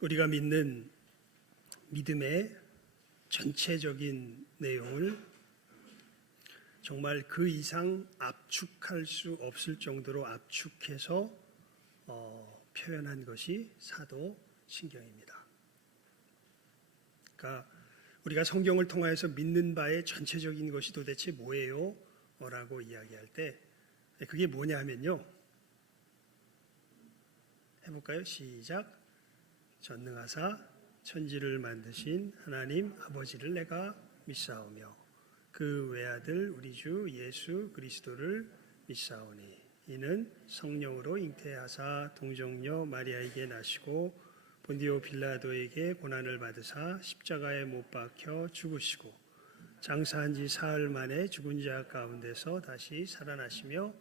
우리가 믿는 믿음의 전체적인 내용을 정말 그 이상 압축할 수 없을 정도로 압축해서 표현한 것이 사도신경입니다. 그러니까 우리가 성경을 통하여서 믿는 바의 전체적인 것이 도대체 뭐예요? 라고 이야기할 때 그게 뭐냐 하면요, 해볼까요? 시작. 전능하사 천지를 만드신 하나님 아버지를 내가 믿사오며 그 외아들 우리 주 예수 그리스도를 믿사오니 이는 성령으로 잉태하사 동정녀 마리아에게 나시고 본디오 빌라도에게 고난을 받으사 십자가에 못 박혀 죽으시고 장사한 지 사흘 만에 죽은 자 가운데서 다시 살아나시며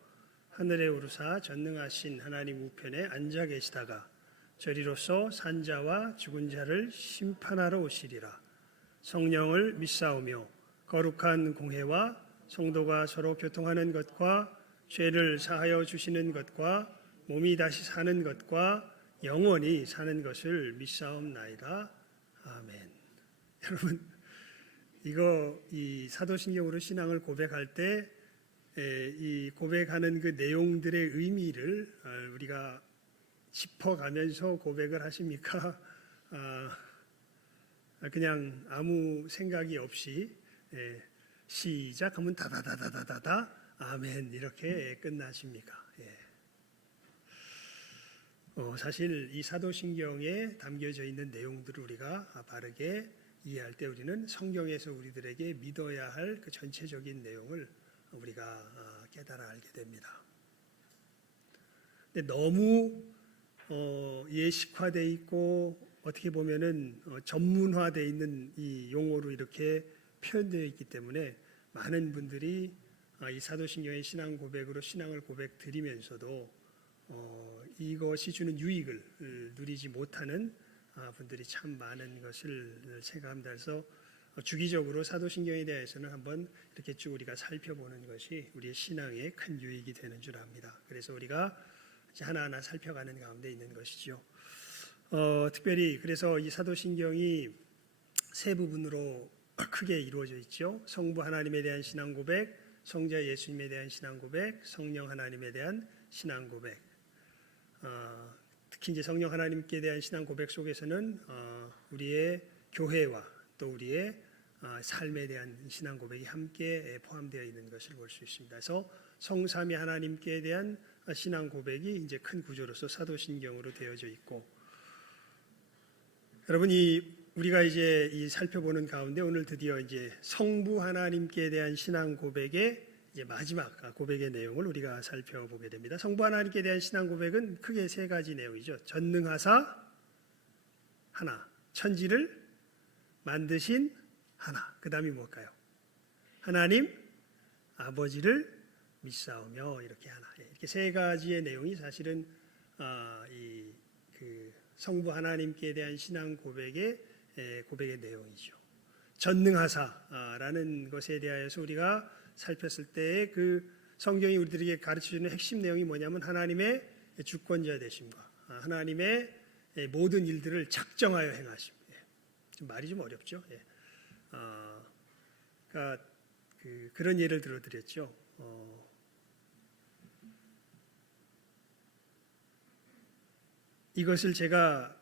하늘에 오르사 전능하신 하나님 우편에 앉아 계시다가 저리로서 산자와 죽은 자를 심판하러 오시리라. 성령을 믿사오며 거룩한 공회와 성도가 서로 교통하는 것과 죄를 사하여 주시는 것과 몸이 다시 사는 것과 영원히 사는 것을 믿사옵나이다. 아멘. 여러분, 이 사도신경으로 신앙을 고백할 때 이 고백하는 그 내용들의 의미를 우리가 짚어가면서 고백을 하십니까? 그냥 아무 생각이 없이 시작하면 다다다다다다 아멘 이렇게 끝나십니까? 사실 이 사도신경에 담겨져 있는 내용들을 우리가 바르게 이해할 때 우리는 성경에서 우리들에게 믿어야 할 그 전체적인 내용을 우리가 깨달아 알게 됩니다. 근데 너무 예식화되어 있고 어떻게 보면은 전문화되어 있는 이 용어로 이렇게 표현되어 있기 때문에 많은 분들이 이 사도신경의 신앙 고백으로 신앙을 고백 드리면서도 이것이 주는 유익을 누리지 못하는 분들이 참 많은 것을 생각합니다. 그래서 주기적으로 사도신경에 대해서는 한번 이렇게 쭉 우리가 살펴보는 것이 우리의 신앙에 큰 유익이 되는 줄 압니다. 그래서 우리가 하나하나 살펴가는 가운데 있는 것이죠. 특별히 그래서 이 사도신경이 세 부분으로 크게 이루어져 있죠. 성부 하나님에 대한 신앙 고백, 성자 예수님에 대한 신앙 고백, 성령 하나님에 대한 신앙 고백. 특히 이제 성령 하나님께 대한 신앙 고백 속에서는 우리의 교회와 또 우리의 삶에 대한 신앙 고백이 함께 포함되어 있는 것을 볼 수 있습니다. 그래서 성삼위 하나님께 대한 신앙 고백이 이제 큰 구조로서 사도신경으로 되어져 있고, 여러분 우리가 이제 이 살펴보는 가운데 오늘 드디어 이제 성부 하나님께 대한 신앙 고백의 이제 마지막 고백의 내용을 우리가 살펴보게 됩니다. 성부 하나님께 대한 신앙 고백은 크게 세 가지 내용이죠. 전능하사 하나, 천지를 만드신 하나, 그 다음이 뭘까요? 하나님 아버지를 믿사오며 이렇게 하나, 이렇게 세 가지의 내용이 사실은 그 성부 하나님께 대한 신앙 고백의 내용이죠. 전능하사라는 것에 대하여서 우리가 살폈을 때의 그 성경이 우리들에게 가르쳐주는 핵심 내용이 뭐냐면 하나님의 주권자 되심과 하나님의 모든 일들을 작정하여 행하심. 좀 말이 좀 어렵죠. 그러니까 그런 예를 들어드렸죠. 이것을 제가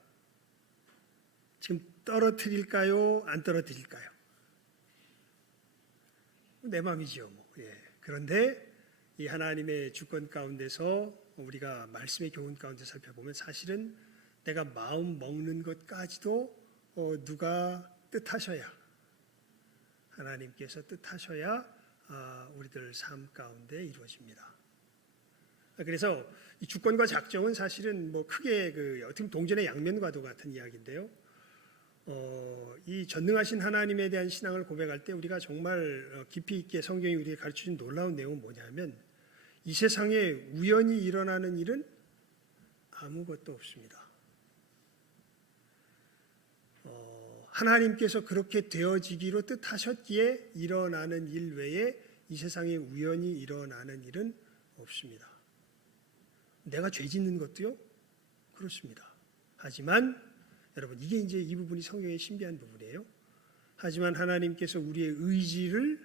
지금 떨어뜨릴까요? 안 떨어뜨릴까요? 내 마음이죠. 그런데 이 하나님의 주권 가운데서 우리가 말씀의 교훈 가운데 살펴보면 사실은 내가 마음 먹는 것까지도 누가 뜻하셔야, 하나님께서 뜻하셔야 우리들 삶 가운데 이루어집니다. 그래서 이 주권과 작정은 사실은 뭐 크게 어떻게 보면 동전의 양면과도 같은 이야기인데요. 이 전능하신 하나님에 대한 신앙을 고백할 때 우리가 정말 깊이 있게 성경이 우리에게 가르쳐준 놀라운 내용은 뭐냐면 이 세상에 우연히 일어나는 일은 아무것도 없습니다. 하나님께서 그렇게 되어지기로 뜻하셨기에 일어나는 일 외에 이 세상에 우연히 일어나는 일은 없습니다. 내가 죄 짓는 것도요? 그렇습니다. 하지만 여러분, 이게 이제 이 부분이 성경의 신비한 부분이에요. 하지만 하나님께서 우리의 의지를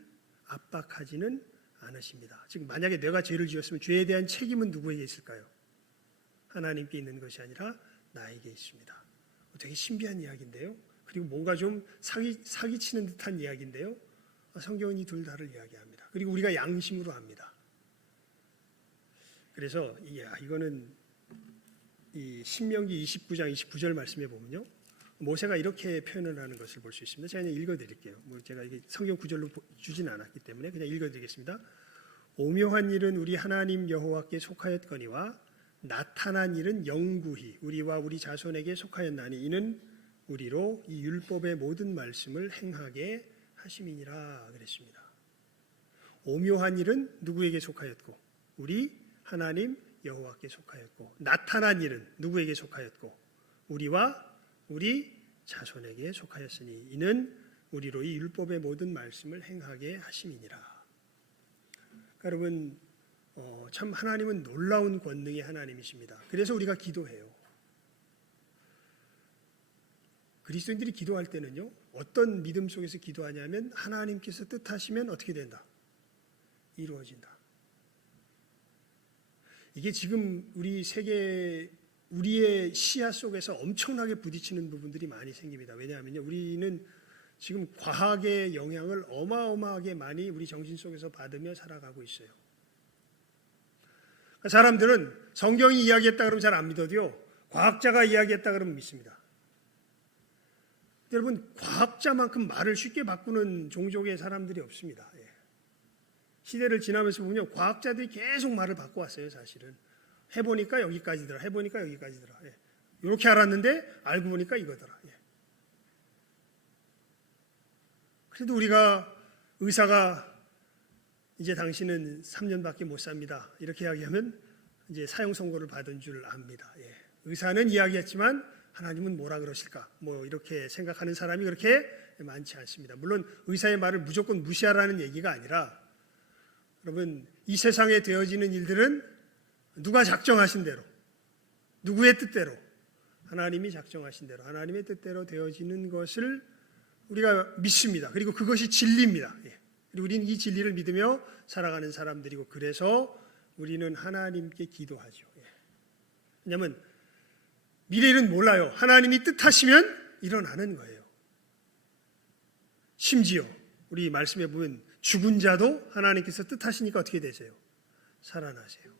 압박하지는 않으십니다. 즉 만약에 내가 죄를 지었으면 죄에 대한 책임은 누구에게 있을까요? 하나님께 있는 것이 아니라 나에게 있습니다. 되게 신비한 이야기인데요. 그리고 뭔가 좀 사기치는 듯한 이야기인데요. 성경은 이 둘 다를 이야기합니다. 그리고 우리가 양심으로 합니다. 그래서 이거는 이 신명기 29장 29절 말씀에 보면요, 모세가 이렇게 표현을 하는 것을 볼 수 있습니다. 제가 그냥 읽어드릴게요. 제가 이게 성경 구절로 주진 않았기 때문에 그냥 읽어드리겠습니다. 오묘한 일은 우리 하나님 여호와께 속하였거니와 나타난 일은 영구히 우리와 우리 자손에게 속하였나니 이는 우리로 이 율법의 모든 말씀을 행하게 하심이니라 그랬습니다. 오묘한 일은 누구에게 속하였고 우리 하나님 여호와께 속하였고, 나타난 일은 누구에게 속하였고 우리와 우리 자손에게 속하였으니 이는 우리로 이 율법의 모든 말씀을 행하게 하심이니라. 여러분, 참 하나님은 놀라운 권능의 하나님이십니다. 그래서 우리가 기도해요. 그리스도인들이 기도할 때는요, 어떤 믿음 속에서 기도하냐면 하나님께서 뜻하시면 어떻게 된다? 이루어진다. 이게 지금 우리 세계 우리의 시야 속에서 엄청나게 부딪히는 부분들이 많이 생깁니다. 왜냐하면요, 우리는 지금 과학의 영향을 어마어마하게 많이 우리 정신 속에서 받으며 살아가고 있어요. 사람들은 성경이 이야기했다 그러면 잘 안 믿어도요, 과학자가 이야기했다 그러면 믿습니다. 여러분, 과학자만큼 말을 쉽게 바꾸는 종족의 사람들이 없습니다. 시대를 지나면서 보면 과학자들이 계속 말을 바꿔왔어요. 사실은 해보니까 여기까지더라, 해보니까 여기까지더라, 이렇게 알았는데 알고 보니까 이거더라. 그래도 우리가 의사가 이제 당신은 3년밖에 못 삽니다, 이렇게 이야기하면 이제 사형 선고를 받은 줄 압니다. 의사는 이야기했지만 하나님은 뭐라 그러실까, 뭐 이렇게 생각하는 사람이 그렇게 많지 않습니다. 물론 의사의 말을 무조건 무시하라는 얘기가 아니라, 여러분, 이 세상에 되어지는 일들은 누가 작정하신 대로, 누구의 뜻대로, 하나님이 작정하신 대로, 하나님의 뜻대로 되어지는 것을 우리가 믿습니다. 그리고 그것이 진리입니다. 그리고 우리는 이 진리를 믿으며 살아가는 사람들이고, 그래서 우리는 하나님께 기도하죠. 왜냐하면 미래일은 몰라요. 하나님이 뜻하시면 일어나는 거예요. 심지어 우리 말씀에 보면 죽은 자도 하나님께서 뜻하시니까 어떻게 되세요? 살아나세요.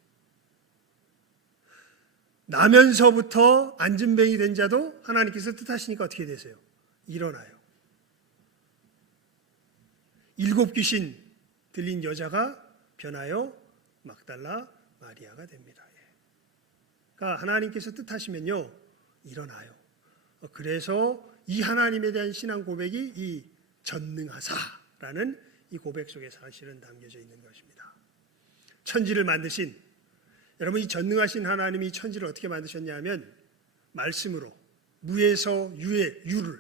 나면서부터 안진뱅이 된 자도 하나님께서 뜻하시니까 어떻게 되세요? 일어나요. 7 귀신 들린 여자가 변하여 막달라 마리아가 됩니다. 그러니까 하나님께서 뜻하시면요, 일어나요. 그래서 이 하나님에 대한 신앙 고백이 이 전능하사라는 이 고백 속에 사실은 담겨져 있는 것입니다. 천지를 만드신, 여러분, 이 전능하신 하나님이 천지를 어떻게 만드셨냐 하면 말씀으로, 무에서 유의 유를.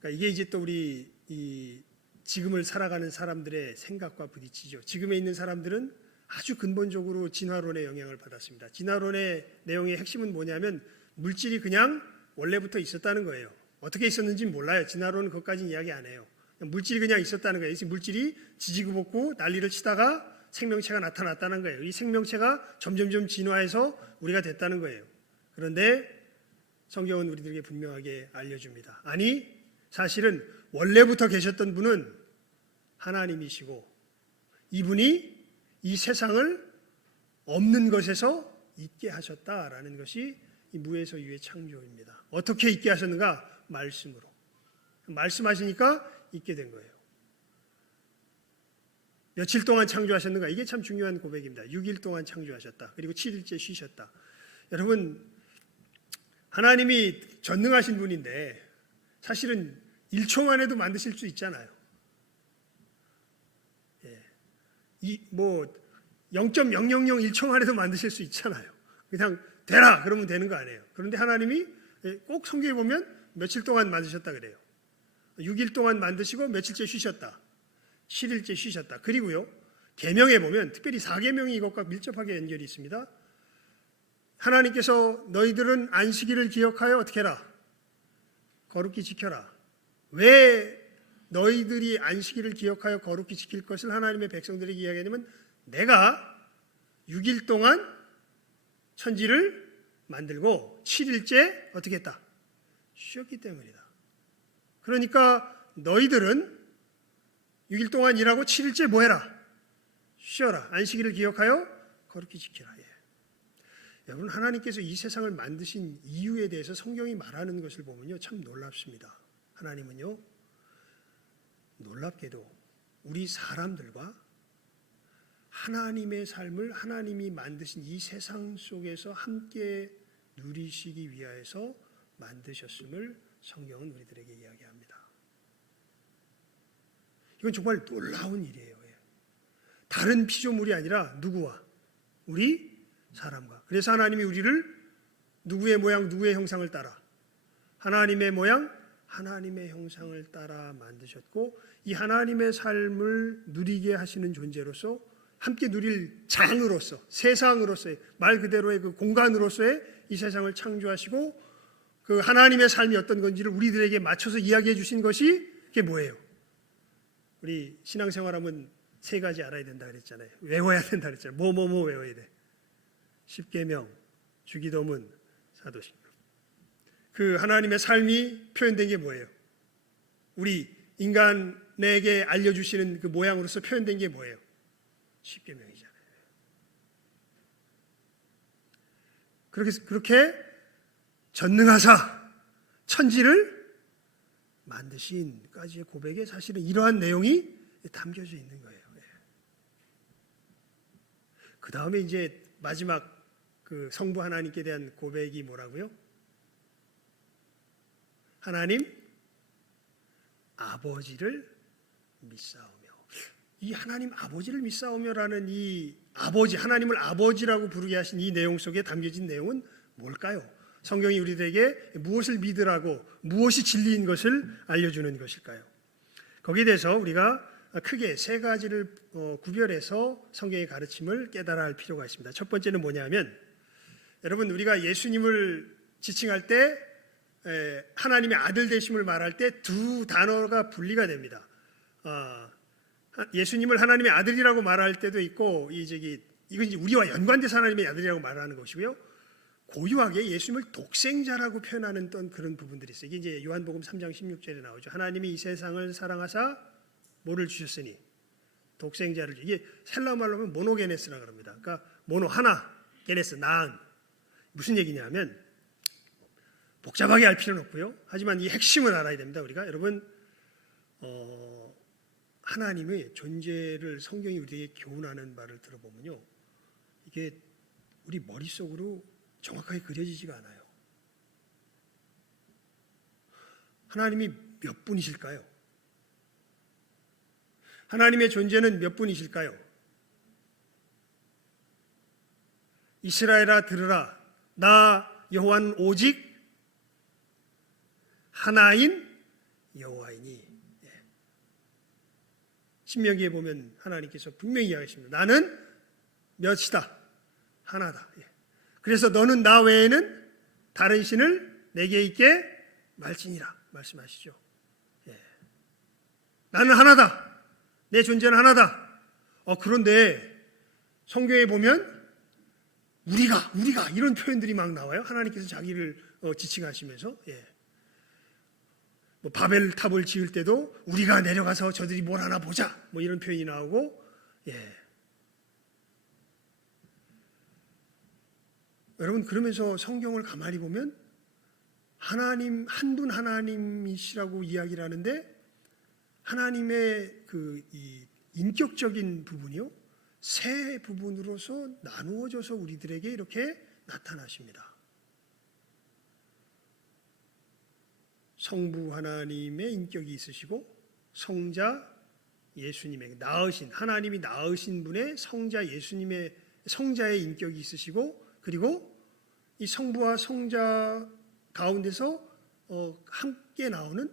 그러니까 이게 이제 또 우리 이 지금을 살아가는 사람들의 생각과 부딪히죠. 지금에 있는 사람들은 아주 근본적으로 진화론의 영향을 받았습니다. 진화론의 내용의 핵심은 뭐냐면 물질이 그냥 원래부터 있었다는 거예요. 어떻게 있었는지는 몰라요. 진화론은 그것까지는 이야기 안 해요. 물질이 그냥 있었다는 거예요. 물질이 지지고 볶고 난리를 치다가 생명체가 나타났다는 거예요. 이 생명체가 점점점 진화해서 우리가 됐다는 거예요. 그런데 성경은 우리들에게 분명하게 알려줍니다. 아니, 사실은 원래부터 계셨던 분은 하나님이시고, 이분이 이 세상을 없는 것에서 있게 하셨다라는 것이 이 무에서 유의 창조입니다. 어떻게 있게 하셨는가? 말씀으로. 말씀하시니까 있게 된 거예요. 며칠 동안 창조하셨는가? 이게 참 중요한 고백입니다. 6일 동안 창조하셨다. 그리고 7일째 쉬셨다. 여러분, 하나님이 전능하신 분인데 사실은 1초 만에도 만드실 수 있잖아요. 뭐 0.0001초 만에도 만드실 수 있잖아요. 그냥 되라 그러면 되는 거 아니에요. 그런데 하나님이 꼭 성경에 보면 며칠 동안 만드셨다 그래요. 6일 동안 만드시고 며칠째 쉬셨다. 7일째 쉬셨다. 그리고요, 계명에 보면 특별히 4계명이 이것과 밀접하게 연결이 있습니다. 하나님께서 너희들은 안식일을 기억하여 어떻게 해라? 거룩히 지켜라. 왜 너희들이 안식일을 기억하여 거룩히 지킬 것을 하나님의 백성들에게 이야기하냐면 내가 6일 동안 천지를 만들고 7일째 어떻게 했다? 쉬었기 때문이다. 그러니까 너희들은 6일 동안 일하고 7일째 뭐 해라? 쉬어라. 안식일을 기억하여 거룩히 지키라. 예. 여러분, 하나님께서 이 세상을 만드신 이유에 대해서 성경이 말하는 것을 보면요, 참 놀랍습니다. 하나님은요, 놀랍게도 우리 사람들과 하나님의 삶을 하나님이 만드신 이 세상 속에서 함께 누리시기 위하여서 만드셨음을 성경은 우리들에게 이야기합니다. 이건 정말 놀라운 일이에요. 다른 피조물이 아니라 누구와? 우리 사람과. 그래서 하나님이 우리를 누구의 모양, 누구의 형상을 따라? 하나님의 모양, 하나님의 형상을 따라 만드셨고 이 하나님의 삶을 누리게 하시는 존재로서 함께 누릴 장으로서, 세상으로서의, 말 그대로의 그 공간으로서의 이 세상을 창조하시고 그 하나님의 삶이 어떤 건지를 우리들에게 맞춰서 이야기해 주신 것이 그게 뭐예요? 우리 신앙생활하면 3가지 알아야 된다 그랬잖아요. 외워야 된다 그랬잖아요. 뭐 외워야 돼. 십계명, 주기도문, 사도신. 그 하나님의 삶이 표현된 게 뭐예요? 우리 인간에게 알려주시는 그 모양으로서 표현된 게 뭐예요? 십계명이잖아요. 그렇게 전능하사 천지를 만드신까지의 고백에 사실은 이러한 내용이 담겨져 있는 거예요. 그 다음에 이제 마지막 그 성부 하나님께 대한 고백이 뭐라고요? 하나님 아버지를 믿사오며. 이 하나님 아버지를 믿사오며라는 이 아버지, 하나님을 아버지라고 부르게 하신 이 내용 속에 담겨진 내용은 뭘까요? 성경이 우리들에게 무엇을 믿으라고, 무엇이 진리인 것을 알려주는 것일까요? 거기에 대해서 우리가 크게 3가지를 구별해서 성경의 가르침을 깨달아야 할 필요가 있습니다. 첫 번째는 뭐냐면, 여러분, 우리가 예수님을 지칭할 때 하나님의 아들 되심을 말할 때 2 단어가 분리가 됩니다. 예수님을 하나님의 아들이라고 말할 때도 있고, 이건 이제 우리와 연관돼서 하나님의 아들이라고 말하는 것이고요. 고유하게 예수님을 독생자라고 표현하는 그런 부분들이 있어요. 이게 이제 요한복음 3장 16절에 나오죠. 하나님이 이 세상을 사랑하사 뭐를 주셨으니? 독생자를. 이게 헬라어 말로 하면 모노게네스라 그럽니다. 그러니까 모노 하나, 게네스 나은. 무슨 얘기냐면 복잡하게 할 필요는 없고요. 하지만 이 핵심을 알아야 됩니다. 우리가 여러분 하나님의 존재를 성경이 우리에게 교훈하는 바를 들어보면요, 이게 우리 머릿속으로 정확하게 그려지지가 않아요. 하나님이 몇 분이실까요? 하나님의 존재는 몇 분이실까요? 이스라엘아 들으라, 나 여호와는 오직 하나인 여호와이니. 신명기에 보면 하나님께서 분명히 이야기하십니다. 나는 몇이다? 하나다. 그래서 너는 나 외에는 다른 신을 내게 있게 말지니라 말씀하시죠. 나는 하나다. 내 존재는 하나다. 그런데 성경에 보면 우리가 이런 표현들이 막 나와요. 하나님께서 자기를 지칭하시면서 뭐 바벨 탑을 지을 때도 우리가 내려가서 저들이 뭘 하나 보자 뭐 이런 표현이 나오고 여러분, 그러면서 성경을 가만히 보면 하나님 한 분 하나님이시라고 이야기를 하는데 하나님의 이 인격적인 부분이요, 3 부분으로서 나누어져서 우리들에게 이렇게 나타나십니다. 성부 하나님의 인격이 있으시고 성자 예수님의 하나님이 낳으신 분의 성자 예수님의 성자의 인격이 있으시고, 그리고 이 성부와 성자 가운데서 함께 나오는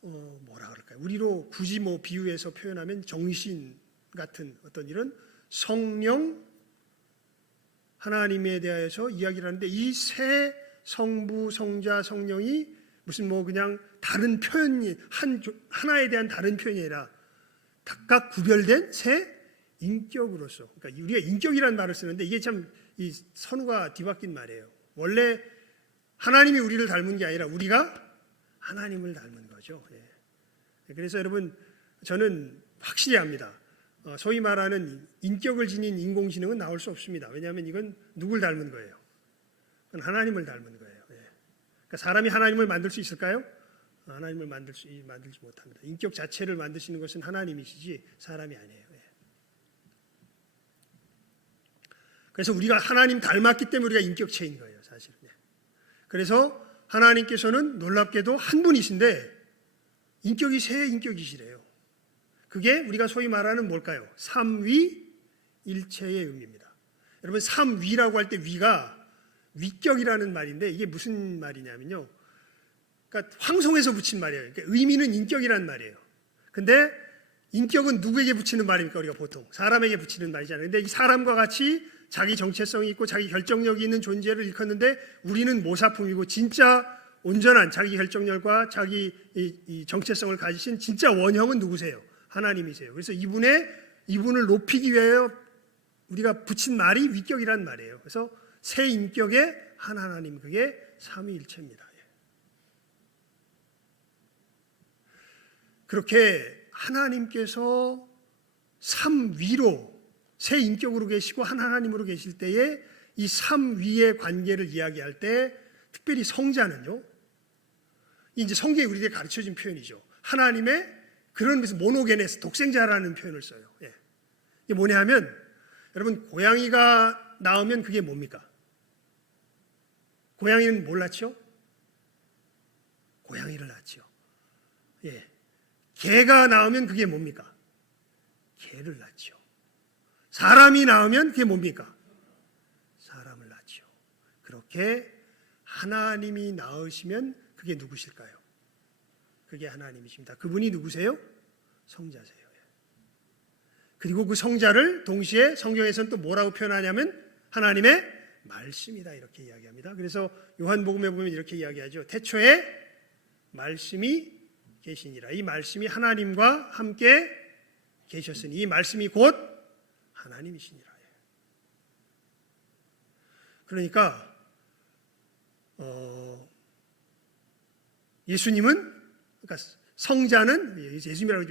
뭐라 그럴까요? 우리로 굳이 뭐 비유해서 표현하면 정신 같은 어떤 이런 성령 하나님에 대하여서 이야기를 하는데 이 세 성부, 성자, 성령이 무슨 뭐 그냥 다른 표현이 하나에 대한 다른 표현이 아니라 각각 구별된 세 인격으로서, 그러니까 우리가 인격이라는 말을 쓰는데 이게 참 이 선우가 뒤바뀐 말이에요. 원래 하나님이 우리를 닮은 게 아니라 우리가 하나님을 닮은 거죠. 그래서 여러분 저는 확실히 압니다. 소위 말하는 인격을 지닌 인공지능은 나올 수 없습니다. 왜냐하면 이건 누굴 닮은 거예요? 그건 하나님을 닮은 거예요. 그러니까 사람이 하나님을 만들 수 있을까요? 하나님을 만들지 못합니다. 인격 자체를 만드시는 것은 하나님이시지 사람이 아니에요. 그래서 우리가 하나님 닮았기 때문에 우리가 인격체인 거예요, 사실은. 그래서 하나님께서는 놀랍게도 한 분이신데 인격이 세 인격이시래요. 그게 우리가 소위 말하는 뭘까요? 삼위일체의 의미입니다. 여러분 삼위라고 할 때 위가 위격이라는 말인데 이게 무슨 말이냐면요. 그러니까 황송해서 붙인 말이에요. 그러니까 의미는 인격이라는 말이에요. 근데 인격은 누구에게 붙이는 말입니까? 우리가 보통 사람에게 붙이는 말이잖아요. 근데 이 사람과 같이 자기 정체성이 있고 자기 결정력이 있는 존재를 일컫는데 우리는 모사품이고 진짜 온전한 자기 결정력과 자기 이 정체성을 가지신 진짜 원형은 누구세요? 하나님이세요. 그래서 이분을 높이기 위하여 우리가 붙인 말이 위격이란 말이에요. 그래서 세 인격의 한 하나님, 그게 삼위일체입니다. 그렇게 하나님께서 삼위로 세 인격으로 계시고 한 하나님으로 계실 때에 이 삼위의 관계를 이야기할 때 특별히 성자는요, 이제 성경에 우리에게 가르쳐진 표현이죠. 하나님의 그런 의미에서 모노게네스, 독생자라는 표현을 써요. 이게 뭐냐 하면 여러분 고양이가 낳으면 그게 뭡니까? 고양이는 뭘 낳죠? 고양이를 낳죠. 개가 낳으면 그게 뭡니까? 개를 낳죠. 사람이 낳으면 그게 뭡니까? 사람을 낳죠. 그렇게 하나님이 낳으시면 그게 누구실까요? 그게 하나님이십니다. 그분이 누구세요? 성자세요. 그리고 그 성자를 동시에 성경에서는 또 뭐라고 표현하냐면 하나님의 말씀이다 이렇게 이야기합니다. 그래서 요한복음에 보면 이렇게 이야기하죠. 태초에 말씀이 계시니라. 이 말씀이 하나님과 함께 계셨으니 이 말씀이 곧 하나님이시니라. 그러니까 예수님은, 그러니까 성자는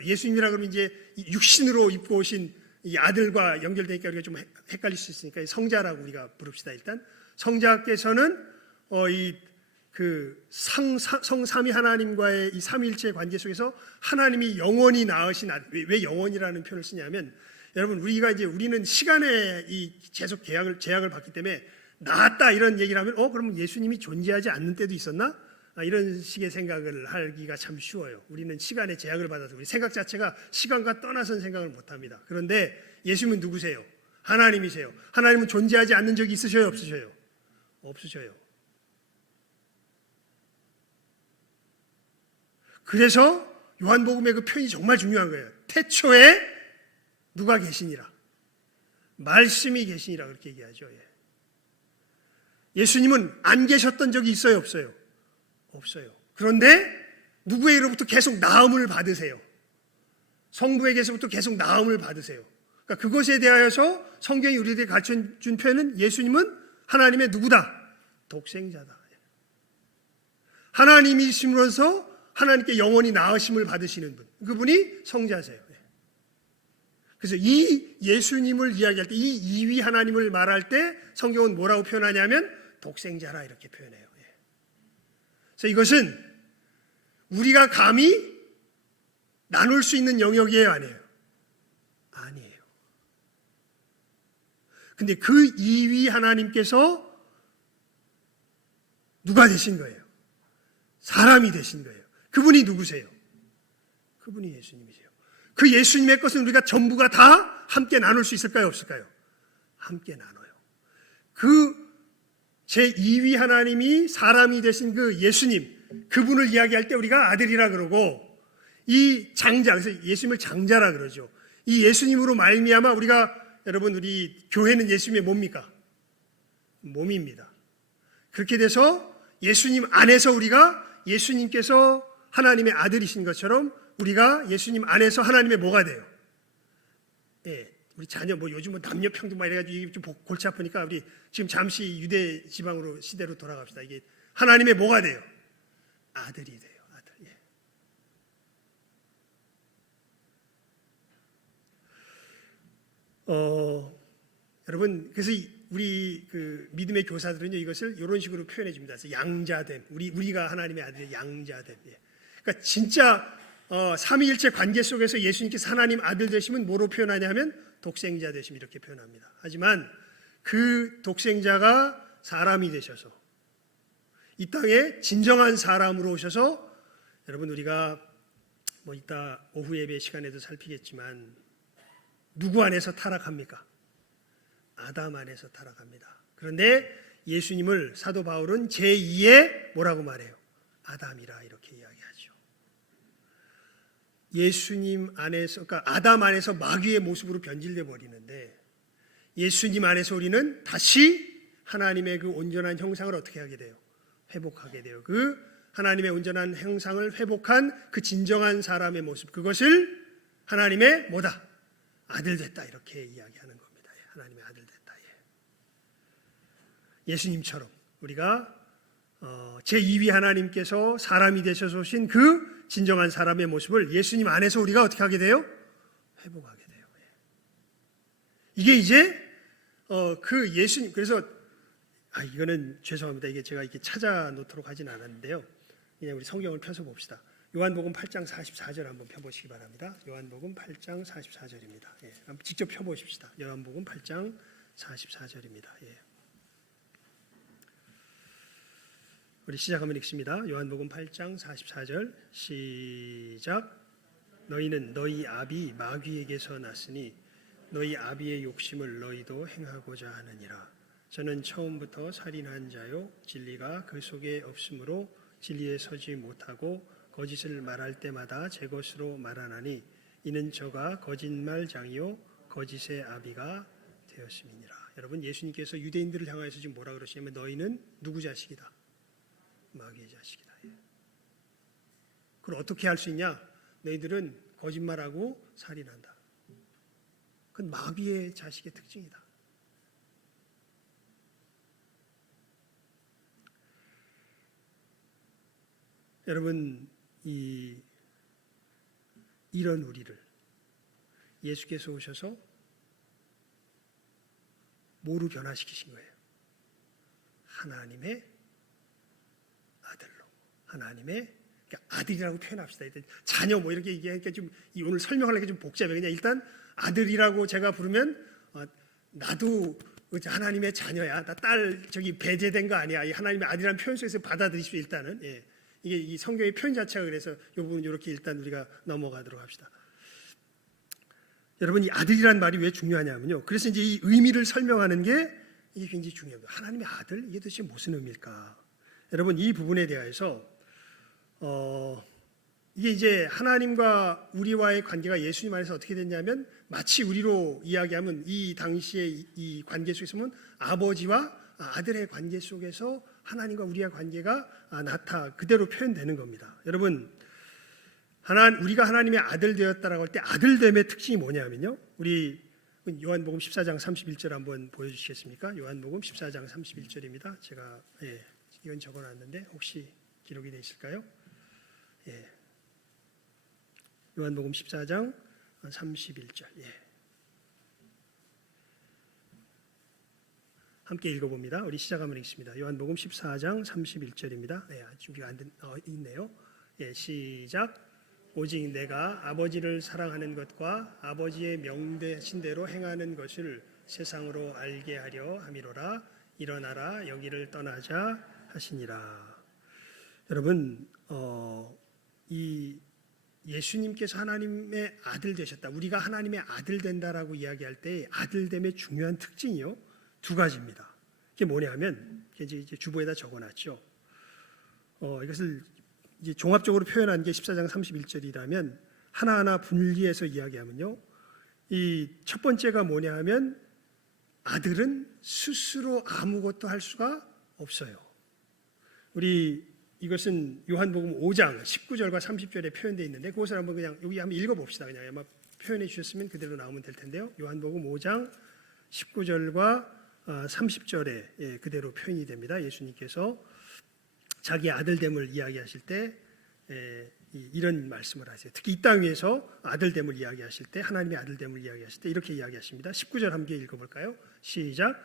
예수님이라 그러면 이제 육신으로 입고 오신 이 아들과 연결되니까 우리가 좀 헷갈릴 수 있으니까 성자라고 우리가 부릅시다. 일단 성자께서는 성삼위 하나님과의 이 삼위일체의 관계 속에서 하나님이 영원히 낳으신 아들. 왜 영원이라는 표현을 쓰냐면 여러분 우리는 시간에 이 계속 제약을 받기 때문에 낳았다 이런 얘기를 하면 그러면 예수님이 존재하지 않는 때도 있었나? 이런 식의 생각을 하기가 참 쉬워요. 우리는 시간의 제약을 받아서 우리 생각 자체가 시간과 떠나선 생각을 못합니다. 그런데 예수님은 누구세요? 하나님이세요. 하나님은 존재하지 않는 적이 있으셔요? 없으셔요? 없으셔요. 그래서 요한복음의 그 표현이 정말 중요한 거예요. 태초에 누가 계시니라? 말씀이 계시니라 그렇게 얘기하죠. 예수님은 안 계셨던 적이 있어요? 없어요? 없어요. 그런데 누구에게로부터 계속 나음을 받으세요. 성부에게서부터 계속 나음을 받으세요. 그러니까 그것에 대하여서 성경이 우리에게 가르쳐준 표현은 예수님은 하나님의 누구다? 독생자다. 하나님이심으로써 하나님께 영원히 나으심을 받으시는 분, 그분이 성자세요. 그래서 이 예수님을 이야기할 때, 이 이위 하나님을 말할 때 성경은 뭐라고 표현하냐면 독생자라 이렇게 표현해요. 그래서 이것은 우리가 감히 나눌 수 있는 영역이에요, 아니에요? 아니에요. 근데 그 이위 하나님께서 누가 되신 거예요? 사람이 되신 거예요. 그분이 누구세요? 그분이 예수님이세요. 그 예수님의 것은 우리가 전부가 다 함께 나눌 수 있을까요? 없을까요? 함께 나눠요. 그 제2위 하나님이 사람이 되신 그 예수님, 그분을 이야기할 때 우리가 아들이라 그러고, 이 장자, 그래서 예수님을 장자라 그러죠. 이 예수님으로 말미암아 우리가, 여러분 우리 교회는 예수님의 뭡니까? 몸입니다. 그렇게 돼서 예수님 안에서 우리가 예수님께서 하나님의 아들이신 것처럼 우리가 예수님 안에서 하나님의 뭐가 돼요? 예, 우리 자녀 요즘 남녀 평등 막 이래가지고 좀 골치 아프니까 우리 지금 잠시 유대 지방으로 시대로 돌아갑시다. 이게 하나님의 뭐가 돼요? 아들이 돼요. 아들. 예. 여러분 그래서 우리 그 믿음의 교사들은요 이것을 이런 식으로 표현해 줍니다. 그래서 양자됨. 우리가 하나님의 아들이 양자됨. 예. 그러니까 진짜 삼위일체 관계 속에서 예수님께서 하나님 아들 되심은 뭐로 표현하냐면 독생자 되심 이렇게 표현합니다. 하지만 그 독생자가 사람이 되셔서 이 땅에 진정한 사람으로 오셔서 여러분 우리가 이따 오후 예배 시간에도 살피겠지만 누구 안에서 타락합니까? 아담 안에서 타락합니다. 그런데 예수님을 사도 바울은 제2의 뭐라고 말해요? 아담이라 이렇게 이야기하죠. 예수님 안에서 그러니까 아담 안에서 마귀의 모습으로 변질돼 버리는데 예수님 안에서 우리는 다시 하나님의 그 온전한 형상을 어떻게 하게 돼요? 회복하게 돼요. 그 하나님의 온전한 형상을 회복한 그 진정한 사람의 모습 그것을 하나님의 뭐다? 아들 됐다 이렇게 이야기하는 겁니다. 하나님의 아들 됐다. 예수님처럼 우리가 제2위 하나님께서 사람이 되셔서 오신 그 진정한 사람의 모습을 예수님 안에서 우리가 어떻게 하게 돼요? 회복하게 돼요. 이게 이제 그 예수님 그래서 이거는 죄송합니다. 이게 제가 이렇게 찾아 놓도록 하진 않았는데요. 그냥 우리 성경을 펴서 봅시다. 요한복음 8장 44절 한번 펴보시기 바랍니다. 요한복음 8장 44절입니다. 예, 한번 직접 펴보십시다. 요한복음 8장 44절입니다. 예. 우리 시작하면 읽습니다. 요한복음 8장 44절 시작. 너희는 너희 아비 마귀에게서 났으니 너희 아비의 욕심을 너희도 행하고자 하느니라. 저는 처음부터 살인한 자요 진리가 그 속에 없으므로 진리에 서지 못하고 거짓을 말할 때마다 제 것으로 말하나니 이는 저가 거짓말장이요 거짓의 아비가 되었음이니라. 여러분 예수님께서 유대인들을 향하여서 지금 뭐라 그러시냐면 너희는 누구 자식이다? 마귀의 자식이다. 그걸 어떻게 할 수 있냐? 너희들은 거짓말하고 살인한다. 그건 마귀의 자식의 특징이다. 여러분 이런 우리를 예수께서 오셔서 뭐로 변화시키신 거예요? 하나님의 아들로. 하나님의 그러니까 아들이라고 표현합시다. 자녀 이렇게 얘기하니까 좀 오늘 설명하려니까 좀 복잡해. 그냥 일단 아들이라고 제가 부르면 나도 하나님의 자녀야. 나 딸 배제된 거 아니야. 이 하나님의 아들이라는 표현 속에서 받아들이십시오. 일단은 이게 이 성경의 표현 자체가 그래서 이 부분 이렇게 일단 우리가 넘어가도록 합시다. 여러분 이 아들이란 말이 왜 중요하냐면요. 그래서 이제 이 의미를 설명하는 게 이게 굉장히 중요합니다. 하나님의 아들 이게 도대체 무슨 의미일까? 여러분 이 부분에 대해서 이게 이제 하나님과 우리와의 관계가 예수님 안에서 어떻게 됐냐면 마치 우리로 이야기하면 이 당시에 이 관계 속에서는 아버지와 아들의 관계 속에서 하나님과 우리의 관계가 그대로 표현되는 겁니다. 여러분 우리가 하나님의 아들 되었다라고 할 때 아들됨의 특징이 뭐냐면요. 우리 요한복음 14장 31절 한번 보여주시겠습니까? 요한복음 14장 31절입니다. 제가 이건 적어놨는데 혹시 기록이 되어 있을까요? 요한복음 14장 31절. 함께 읽어봅니다. 우리 시작하면 읽습니다. 요한복음 14장 31절입니다. 준비가 안 있네요. 시작. 오직 내가 아버지를 사랑하는 것과 아버지의 명대하신 대로 행하는 것을 세상으로 알게 하려 함이로라. 일어나라 여기를 떠나자 하시니라. 여러분 이 예수님께서 하나님의 아들 되셨다. 우리가 하나님의 아들 된다라고 이야기할 때 아들됨의 중요한 특징이요. 두 가지입니다. 그게 뭐냐면 이제 주보에다 적어놨죠. 이것을 이제 종합적으로 표현한 게 14장 31절이라면 하나하나 분리해서 이야기하면요. 이 첫 번째가 뭐냐 하면 아들은 스스로 아무것도 할 수가 없어요. 우리 이것은 요한복음 5장 19절과 30절에 표현되어 있는데 그것을 한번 그냥 여기 한번 읽어봅시다. 그냥 아마 표현해 주셨으면 그대로 나오면 될 텐데요. 요한복음 5장 19절과 30절에 그대로 표현이 됩니다. 예수님께서 자기 아들됨을 이야기하실 때 이런 말씀을 하세요. 특히 이 땅 위에서 아들됨을 이야기하실 때, 하나님의 아들됨을 이야기하실 때 이렇게 이야기하십니다. 19절 함께 읽어볼까요? 시작.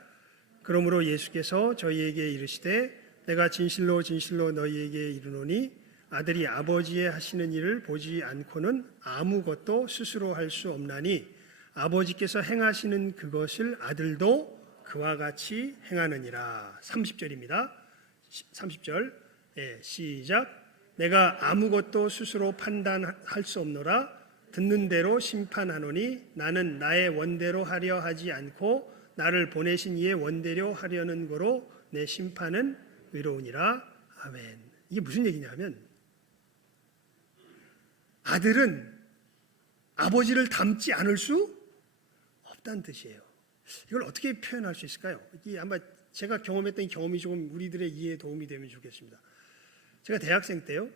그러므로 예수께서 저희에게 이르시되 내가 진실로 진실로 너희에게 이르노니 아들이 아버지의 하시는 일을 보지 않고는 아무것도 스스로 할 수 없나니 아버지께서 행하시는 그것을 아들도 그와 같이 행하느니라. 30절입니다. 30절 시작. 내가 아무것도 스스로 판단할 수 없노라. 듣는 대로 심판하노니 나는 나의 원대로 하려 하지 않고 나를 보내신 이의 원대로 하려는 거로 내 심판은 의로우니라. 아멘. 이게 무슨 얘기냐면 아들은 아버지를 닮지 않을 수 없다는 뜻이에요. 이걸 어떻게 표현할 수 있을까요? 이게 아마 제가 경험했던 경험이 조금 우리들의 이해에 도움이 되면 좋겠습니다. 제가 대학생 때요,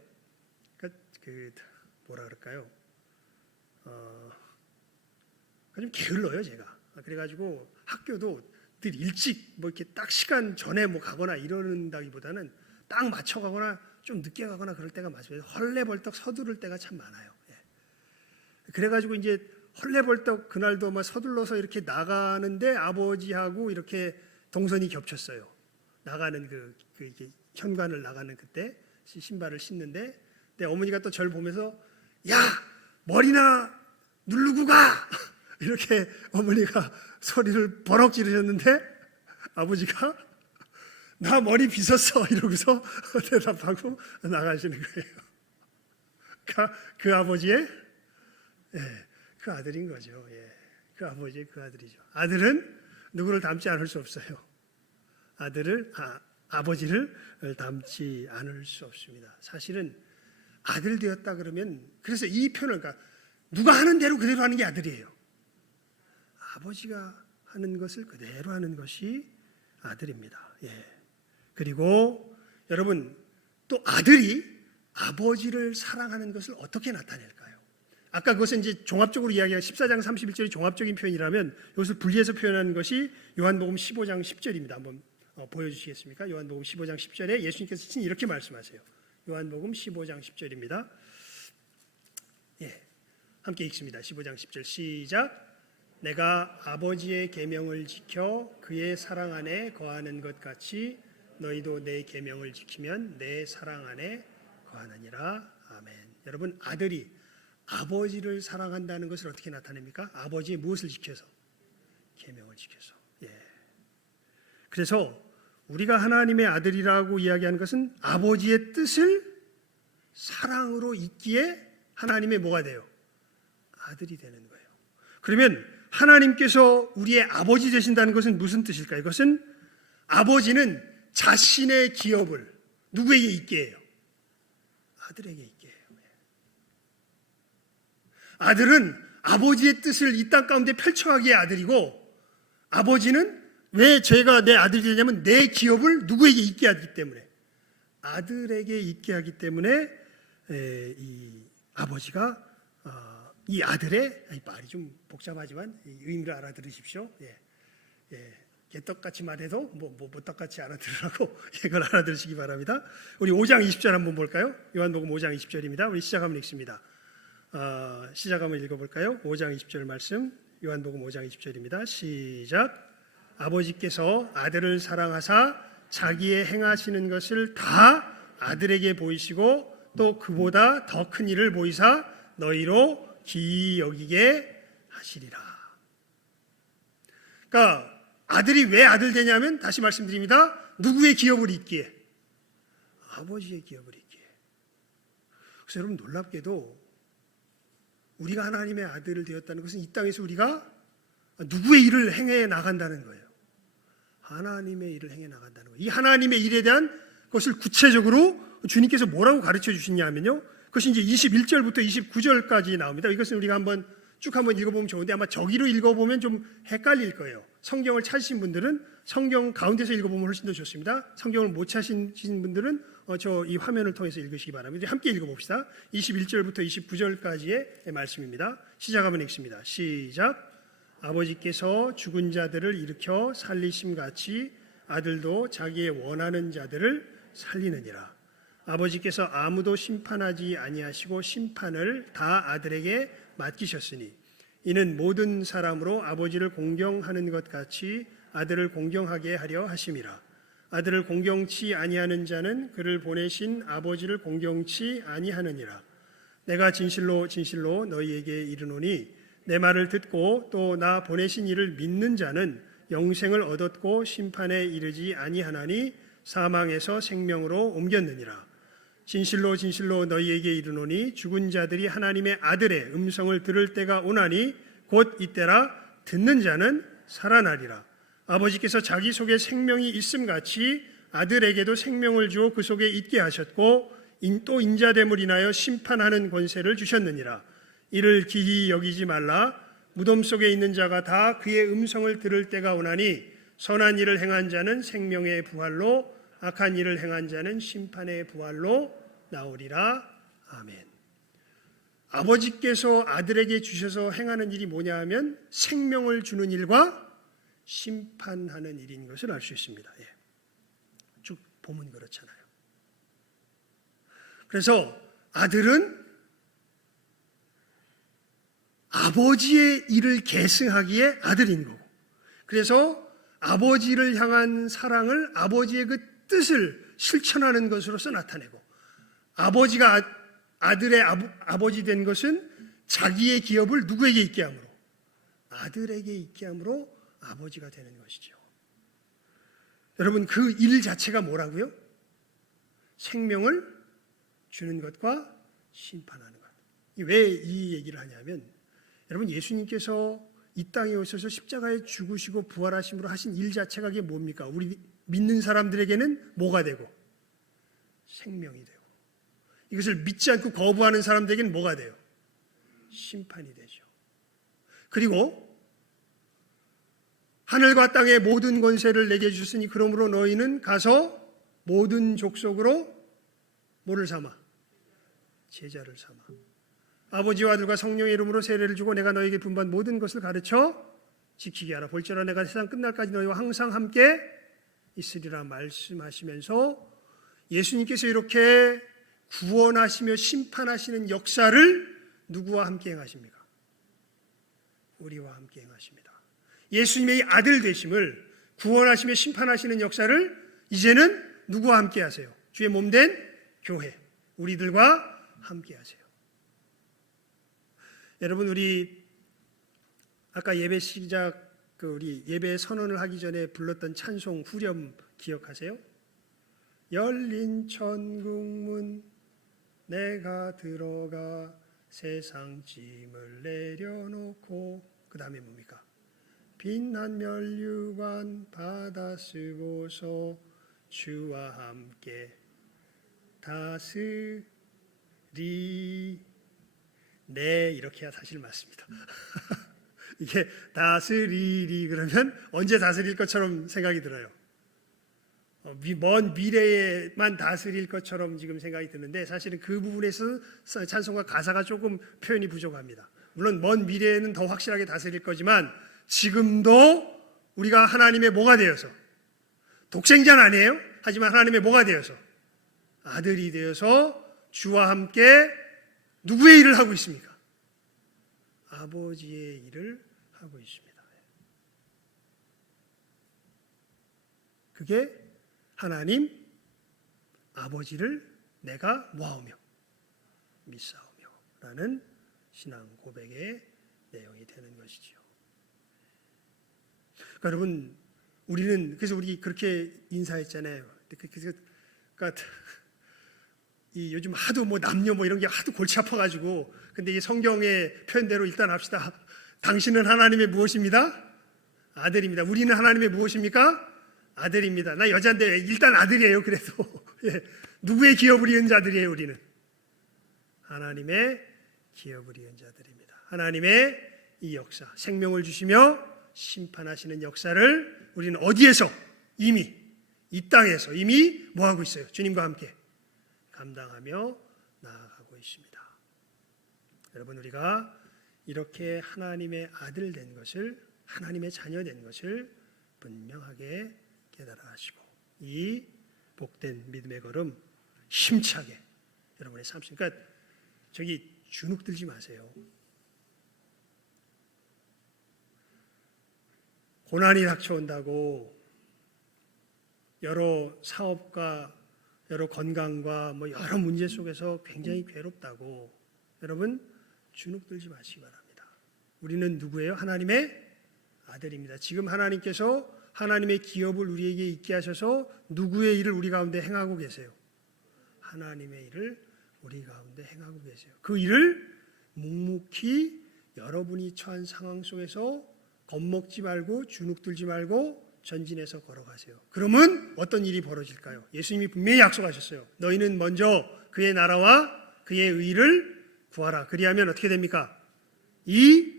뭐라 그럴까요? 좀 게을러요, 제가. 그래가지고 학교도 늘 일찍 뭐 이렇게 딱 시간 전에 뭐 가거나 이러는다기보다는 딱 맞춰 가거나 좀 늦게 가거나 그럴 때가 많아요. 헐레벌떡 서두를 때가 참 많아요. 그래가지고 이제 헐레벌떡 그날도 막 서둘러서 이렇게 나가는데 아버지하고 이렇게 동선이 겹쳤어요. 나가는 이렇게 현관을 나가는 그때 신발을 신는데 내 어머니가 또 저를 보면서 야 머리나 누르고 가 이렇게 어머니가 소리를 버럭 지르셨는데 아버지가 나 머리 빗었어 이러고서 대답하고 나가시는 거예요. 그 아버지의 그 아들인 거죠. 그 아버지의 그 아들이죠. 아들은 누구를 닮지 않을 수 없어요. 아버지를 닮지 않을 수 없습니다. 사실은 아들 되었다 그러면 그래서 이 표현을 그러니까 누가 하는 대로 그대로 하는 게 아들이에요. 아버지가 하는 것을 그대로 하는 것이 아들입니다. 그리고 여러분 또 아들이 아버지를 사랑하는 것을 어떻게 나타낼까요? 아까 그것은 이제 종합적으로 이야기한 14장 31절이 종합적인 표현이라면 이것을 분리해서 표현하는 것이 요한복음 15장 10절입니다. 한번 보여주시겠습니까? 요한복음 15장 10절에 예수님께서 이렇게 말씀하세요. 요한복음 15장 10절입니다. 함께 읽습니다. 15장 10절 시작. 내가 아버지의 계명을 지켜 그의 사랑 안에 거하는 것 같이 너희도 내 계명을 지키면 내 사랑 안에 거하느니라. 아멘. 여러분 아들이 아버지를 사랑한다는 것을 어떻게 나타냅니까? 아버지의 무엇을 지켜서? 계명을 지켜서. 그래서 우리가 하나님의 아들이라고 이야기하는 것은 아버지의 뜻을 사랑으로 잇기에 하나님의 뭐가 돼요? 아들이 되는 거예요. 그러면 하나님께서 우리의 아버지 되신다는 것은 무슨 뜻일까요? 이것은 아버지는 자신의 기업을 누구에게 있게 해요? 아들에게 있게 해요. 아들은 아버지의 뜻을 이 땅 가운데 펼쳐가기의 아들이고 아버지는 왜 제가 내 아들이 되냐면 내 기업을 누구에게 있게 하기 때문에 아들에게 있게 하기 때문에 이 아버지가 이 아들의 말이 좀 복잡하지만 의미를 알아들으십시오. 개떡같이 말해도 뭐 떡같이 알아들으라고 이걸 알아들으시기 바랍니다. 우리 5장 20절 한번 볼까요? 요한복음 5장 20절입니다. 우리 시작하면 읽습니다. 시작하면 읽어볼까요? 5장 20절 말씀 요한복음 5장 20절입니다. 시작. 아버지께서 아들을 사랑하사 자기의 행하시는 것을 다 아들에게 보이시고 또 그보다 더 큰 일을 보이사 너희로 기이 여기게 하시리라. 그러니까 아들이 왜 아들 되냐면 다시 말씀드립니다. 누구의 기업을 잇기에? 아버지의 기업을 잇기에. 그래서 여러분 놀랍게도 우리가 하나님의 아들을 되었다는 것은 이 땅에서 우리가 누구의 일을 행해 나간다는 거예요. 하나님의 일을 행해 나간다는 거예요. 이 하나님의 일에 대한 것을 구체적으로 주님께서 뭐라고 가르쳐 주시냐면요. 그것이 이제 21절부터 29절까지 나옵니다. 이것은 우리가 쭉 한번 읽어보면 좋은데 아마 저기로 읽어보면 좀 헷갈릴 거예요. 성경을 찾으신 분들은 성경 가운데서 읽어보면 훨씬 더 좋습니다. 성경을 못 찾으신 분들은 저 이 화면을 통해서 읽으시기 바랍니다. 함께 읽어봅시다. 21절부터 29절까지의 말씀입니다. 시작하면 읽습니다. 시작. 아버지께서 죽은 자들을 일으켜 살리심같이 아들도 자기의 원하는 자들을 살리느니라. 아버지께서 아무도 심판하지 아니하시고 심판을 다 아들에게 맡기셨으니 이는 모든 사람으로 아버지를 공경하는 것 같이 아들을 공경하게 하려 하심이라. 아들을 공경치 아니하는 자는 그를 보내신 아버지를 공경치 아니하느니라. 내가 진실로 진실로 너희에게 이르노니 내 말을 듣고 또 나 보내신 이를 믿는 자는 영생을 얻었고 심판에 이르지 아니하나니 사망에서 생명으로 옮겼느니라. 진실로 진실로 너희에게 이르노니 죽은 자들이 하나님의 아들의 음성을 들을 때가 오나니 곧 이때라. 듣는 자는 살아나리라. 아버지께서 자기 속에 생명이 있음같이 아들에게도 생명을 주어 그 속에 있게 하셨고 또 인자됨을 인하여 심판하는 권세를 주셨느니라. 이를 기히 여기지 말라. 무덤 속에 있는 자가 다 그의 음성을 들을 때가 오나니 선한 일을 행한 자는 생명의 부활로 악한 일을 행한 자는 심판의 부활로 나오리라. 아멘. 아버지께서 아들에게 주셔서 행하는 일이 뭐냐 하면 생명을 주는 일과 심판하는 일인 것을 알 수 있습니다. 예. 쭉 보면 그렇잖아요. 그래서 아들은 아버지의 일을 계승하기에 아들인 거고, 그래서 아버지를 향한 사랑을 아버지의 그 뜻을 실천하는 것으로서 나타내고, 아버지가 아들의 아버지 된 것은 자기의 기업을 누구에게 있게 함으로? 아들에게 있게 함으로 아버지가 되는 것이죠. 여러분, 그 일 자체가 뭐라고요? 생명을 주는 것과 심판하는 것. 왜 이 얘기를 하냐면, 여러분, 예수님께서 이 땅에 오셔서 십자가에 죽으시고 부활하심으로 하신 일 자체가 이게 뭡니까? 우리 믿는 사람들에게는 뭐가 되고? 생명이 되고, 이것을 믿지 않고 거부하는 사람들에게는 뭐가 돼요? 심판이 되죠. 그리고 하늘과 땅의 모든 권세를 내게 주셨으니 그러므로 너희는 가서 모든 족속으로 뭐를 삼아? 제자를 삼아. 아버지와 아들과 성령의 이름으로 세례를 주고 내가 너희에게 분부한 모든 것을 가르쳐 지키게 하라. 볼지어다 내가 세상 끝날까지 너희와 항상 함께 있으리라 말씀하시면서 예수님께서 이렇게 구원하시며 심판하시는 역사를 누구와 함께 행하십니까? 우리와 함께 행하십니다. 예수님의 아들 되심을, 구원하시며 심판하시는 역사를 이제는 누구와 함께 하세요? 주의 몸된 교회, 우리들과 함께 하세요. 여러분, 우리 아까 예배 시작, 우리 예배 선언을 하기 전에 불렀던 찬송 후렴 기억하세요? 열린 천국문 내가 들어가 세상 짐을 내려놓고, 그 다음에 뭡니까? 빛난 면류관 받아 쓰고서 주와 함께 다스리. 네, 이렇게 사실 맞습니다. 이게 다스리리 그러면 언제 다스릴 것처럼 생각이 들어요. 먼 미래에만 다스릴 것처럼 지금 생각이 드는데, 사실은 그 부분에서 찬송가 가사가 조금 표현이 부족합니다. 물론 먼 미래에는 더 확실하게 다스릴 거지만 지금도 우리가 하나님의 뭐가 되어서, 독생자는 아니에요. 하지만 하나님의 뭐가 되어서? 아들이 되어서 주와 함께 누구의 일을 하고 있습니까? 아버지의 일을 하고 있습니다. 그게 하나님 아버지를 내가 뭐하며 믿사오며 라는 신앙 고백의 내용이 되는 것이지요. 그러니까 여러분, 우리는 그래서 우리 그렇게 인사했잖아요. 그러니까 이 요즘 하도 뭐 남녀 뭐 이런 게 하도 골치 아파가지고, 근데 이 성경의 표현대로 일단 합시다. 당신은 하나님의 무엇입니다? 아들입니다. 우리는 하나님의 무엇입니까? 아들입니다. 나 여자인데 일단 아들이에요. 그래도 예. 누구의 기업을 이은 자들이에요? 우리는 하나님의 기업을 이은 자들입니다. 하나님의 이 역사, 생명을 주시며 심판하시는 역사를 우리는 어디에서 이미 이 땅에서 이미 뭐하고 있어요? 주님과 함께 감당하며 나아가고 있습니다. 여러분, 우리가 이렇게 하나님의 아들 된 것을, 하나님의 자녀 된 것을 분명하게 깨달아 하시고 이 복된 믿음의 걸음 힘차게 여러분의 삶 속에, 그러니까 저기 주눅 들지 마세요. 고난이 닥쳐온다고 여러 사업과 여러 건강과 뭐 여러 문제 속에서 굉장히 괴롭다고 여러분 주눅 들지 마시기 바랍니다. 우리는 누구예요? 하나님의 아들입니다. 지금 하나님께서 하나님의 기업을 우리에게 있게 하셔서 누구의 일을 우리 가운데 행하고 계세요? 하나님의 일을 우리 가운데 행하고 계세요. 그 일을 묵묵히 여러분이 처한 상황 속에서 겁먹지 말고 주눅 들지 말고 전진해서 걸어가세요. 그러면 어떤 일이 벌어질까요? 예수님이 분명히 약속하셨어요. 너희는 먼저 그의 나라와 그의 의를 구하라. 그리하면 어떻게 됩니까? 이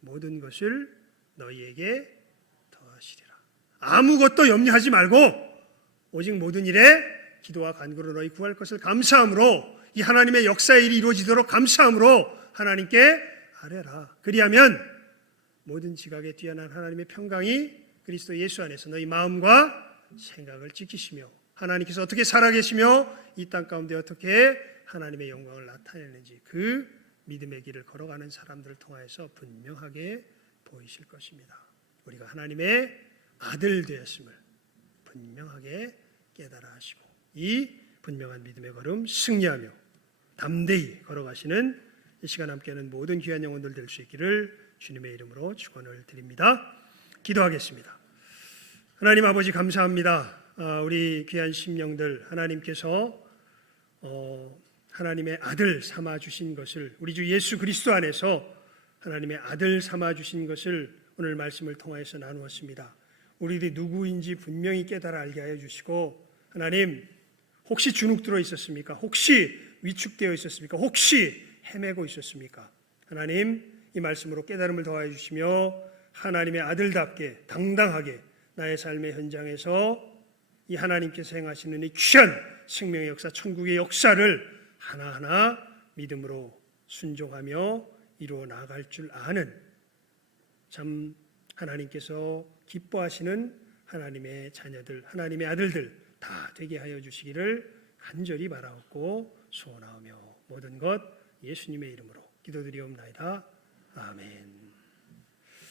모든 것을 너희에게 더하시리라. 아무것도 염려하지 말고 오직 모든 일에 기도와 간구로 너희 구할 것을 감사함으로, 이 하나님의 역사의 일이 이루어지도록 감사함으로 하나님께 아뢰라. 그리하면 모든 지각에 뛰어난 하나님의 평강이 그리스도 예수 안에서 너희 마음과 생각을 지키시며 하나님께서 어떻게 살아계시며 이 땅 가운데 어떻게 하나님의 영광을 나타내는지 그 믿음의 길을 걸어가는 사람들을 통하여서 분명하게 보이실 것입니다. 우리가 하나님의 아들 되었음을 분명하게 깨달아 하시고 이 분명한 믿음의 걸음 승리하며 담대히 걸어가시는 이 시간 함께하는 모든 귀한 영혼들 될 수 있기를 주님의 이름으로 축원을 드립니다. 기도하겠습니다. 하나님 아버지 감사합니다. 우리 귀한 심령들 하나님께서 하나님의 아들 삼아 주신 것을, 우리 주 예수 그리스도 안에서 하나님의 아들 삼아 주신 것을 오늘 말씀을 통하여서 나누었습니다. 우리들이 누구인지 분명히 깨달아 알게 하여 주시고, 하나님 혹시 주눅 들어 있었습니까? 혹시 위축되어 있었습니까? 혹시 헤매고 있었습니까? 하나님 이 말씀으로 깨달음을 더하여 주시며 하나님의 아들답게 당당하게 나의 삶의 현장에서 이 하나님께서 행하시는 이 귀한 생명의 역사, 천국의 역사를 하나하나 믿음으로 순종하며 이루어 나아갈 줄 아는 참 하나님께서 기뻐하시는 하나님의 자녀들, 하나님의 아들들 다 되게 하여 주시기를 간절히 바라옵고 소원하오며 모든 것 예수님의 이름으로 기도드리옵나이다. 아멘.